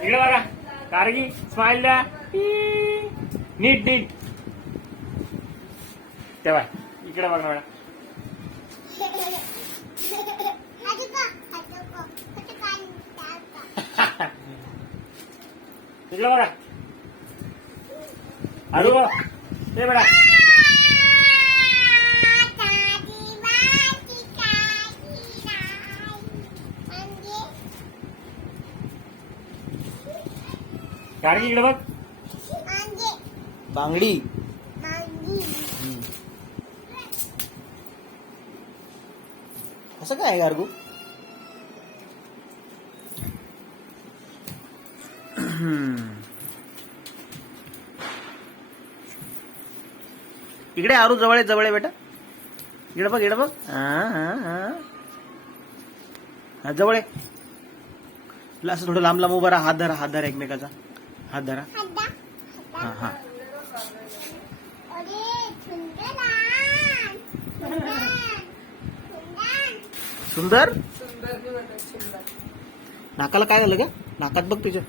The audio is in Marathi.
इकडे बघा कारगी स्माइल द्या नीट नीट तेव्हा इकडे बघा मॅडम इकडे बघा अरे ते बघा कारगी इकडे बघ बांगडी असं काय आहे गार्गू इकडे आरू जवळ जवळ आहे बेटा इकडे बघ हा जवळ आहे असं थोडं लांब लांब उभा राहा हात धरा एकमेकाचा हात धरा हा हा सुंदर नाकाला काय झालं का नाकात बघ तुझ्या